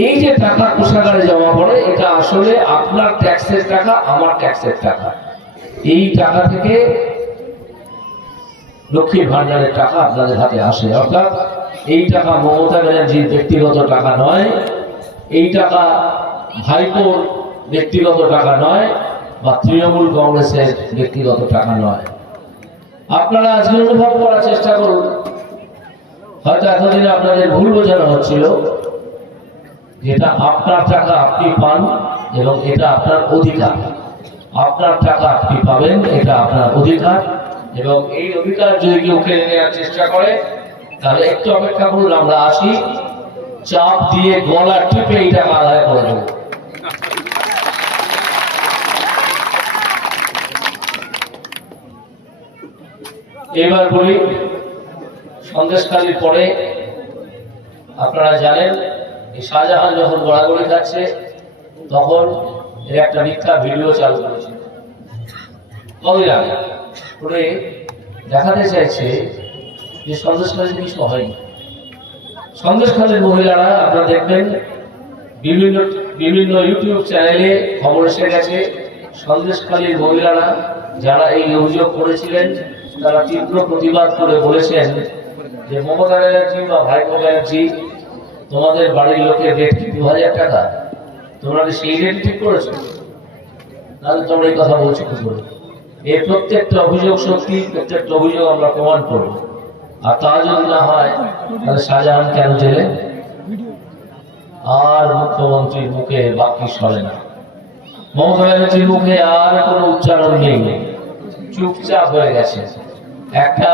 এই যে টাকা কোষাগারে জমা পড়ে, এটা আসলে আপনার ট্যাক্সের টাকা, আমার ট্যাক্সের টাকা। এই টাকা থেকে লক্ষ্মীর ভান্ডারের টাকা আপনাদের হাতে আসে। অর্থাৎ এই টাকা মমতা ব্যানার্জির ব্যক্তিগত টাকা নয়, এই টাকা ভাইপোর ব্যক্তিগত টাকা নয় বা তৃণমূল কংগ্রেসের ব্যক্তিগত টাকা নয়। আপনারা আজকে অনুভব করার চেষ্টা করুন। হয়তো এতদিন আপনাদের ভুল বোঝানো হচ্ছিল। যেটা আপনার টাকা আপনি পান এবং এটা আপনার অধিকার। আপনার টাকা আপনি পাবেন, এটা আপনার অধিকার এবং এই অধিকার যদি কেউ কেড়ে নেওয়ার চেষ্টা করে, তাহলে একটু অপেক্ষা করুন, আমরা আসি। চাপ দিয়ে গলা টিপে এই টাকা আদায় করে দেবো। এবার বলি সন্দেশকালীর পরে আপনারা জানেন শাহজাহান যখন গড়াগড়ি খাচ্ছে তখন এর একটা মিথ্যা ভিডিও চালু করেছে। আগে করে দেখাতে চাইছে যে সন্দেশকালীর কিছু হয়নি। সন্দেশখালীর মহিলারা, আপনারা দেখবেন, বিভিন্ন বিভিন্ন ইউটিউব চ্যানেলে খবর এসে গেছে সন্দেশখালীর মহিলারা যারা এই অভিযোগ করেছিলেন, তারা তীব্র প্রতিবাদ করে বলেছেন যে মমতা ব্যানার্জি বা ভাইপো ব্যানার্জি তোমাদের বাড়ির লোকের রেট কি? দু হাজার টাকা? তোমরা কি সেই রেট ঠিক করেছ? তাহলে তোমরা এই কথা বলছো কি করে? এই প্রত্যেকটা অভিযোগ সত্যি, প্রত্যেকটা অভিযোগ আমরা প্রমাণ করব। আর তা যদি না হয়, তাহলে শাহজাহান কেন জেলে? আর মুখ্যমন্ত্রীর মুখে বাকি সরে না। মমতা ব্যানার্জির মুখে আর কোনো উচ্চারণ নেই। চুপচাপ হয়ে গেছে। একটা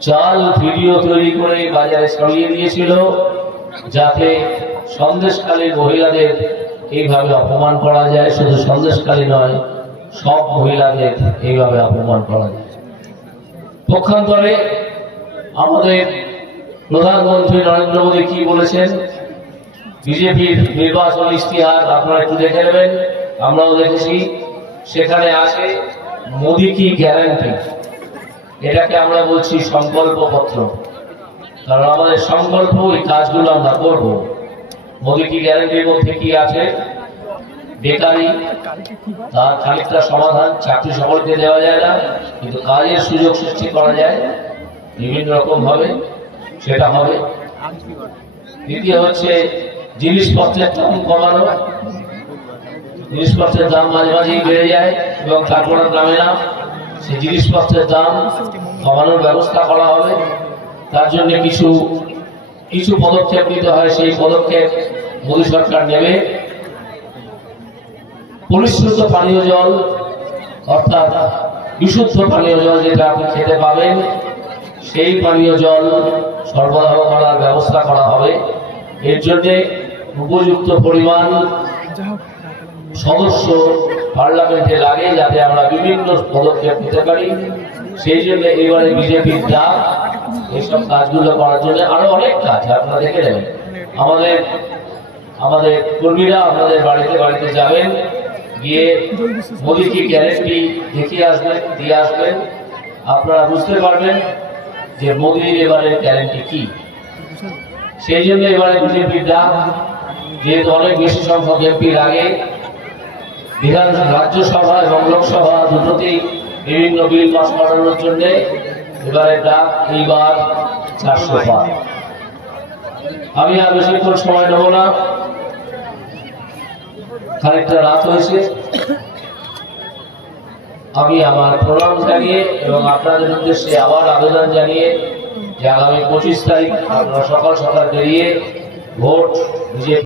জাল ভিডিও তৈরি করে বাজারে ছড়িয়ে দিয়েছিল। যাতে সন্দেশকালীন মহিলাদের এইভাবে অপমান করা যায়, শুধু সন্দেশকালী নয়, সব মহিলাদের এইভাবে অপমান করা যায়। পক্ষান্তরে আমাদের প্রধানমন্ত্রী নরেন্দ্র মোদী কি বলেছেন? বিজেপির নির্বাচন ইশতেহার আপনারা একটু দেখে নেবেন, আমরাও দেখেছি। সেখানে আছে মোদি কি গ্যারান্টি? এটাকে আমরা বলছি সংকল্পপত্র। কারণ আমাদের সংকল্প এই কাজগুলো আমরা করব। মোদি কি গ্যারান্টির মধ্যে কি আছে? বেকারি, তার খানিকটা সমাধান, চাকরি সকলকে দেওয়া যায় না, কিন্তু কাজের সুযোগ সৃষ্টি করা যায়, বিভিন্ন রকম ভাবে, সেটা হবে। দ্বিতীয় হচ্ছে জিনিসপত্রের দাম কমানো। জিনিসপত্রের দাম মাঝে মাঝেই বেড়ে যায় এবং তারপর নামে। না সেই জিনিসপত্রের দাম কমানোর ব্যবস্থা করা হবে। তার জন্য কিছু কিছু পদক্ষেপ নিতে হয়, সেই পদক্ষেপ মোদী সরকার নেবে। পরিশ্রুত পানীয় জল, অর্থাৎ বিশুদ্ধ পানীয় জল যেটা আপনি খেতে পাবেন, সেই পানীয় জল সরবরাহ করার ব্যবস্থা করা হবে। এর জন্যে উপযুক্ত পরিমাণ সদস্য পার্লামেন্টে লাগে, যাতে আমরা বিভিন্ন পদক্ষেপ নিতে পারি। সেই জন্য এবারে বিজেপির ডাক এইসব কাজগুলো করার জন্য আরও অনেক কাজ আপনারা দেখে নেবেন। আমাদের আমাদের কর্মীরা আপনাদের বাড়িতে বাড়িতে যাবেন, গিয়ে মোদীকে গ্যারেন্টি দেখিয়ে আসবেন, দিয়ে আসবেন। আপনারা বুঝতে পারবেন যে মোদীর এবারের গ্যারেন্টি কি। সেই জন্য এবারে বিজেপির ডাক, যেহেতু অনেক বেশি সংখ্যক এমপি আগে বিধান, রাজ্যসভা এবং লোকসভা দুটোতেই বিভিন্ন বিল পাস করানোর জন্য এবারে ডাক এইবার চারশো পার আমি আর বেশিক্ষণ সময় নেব না। খানিকটা রাত হয়েছে। আমি আমার প্রণাম জানিয়ে এবং আপনাদের উদ্দেশ্যে আবার আবেদন জানিয়ে যে আগামী পঁচিশ তারিখ আপনারা সকাল সকাল বেরিয়ে ভোট বিজেপি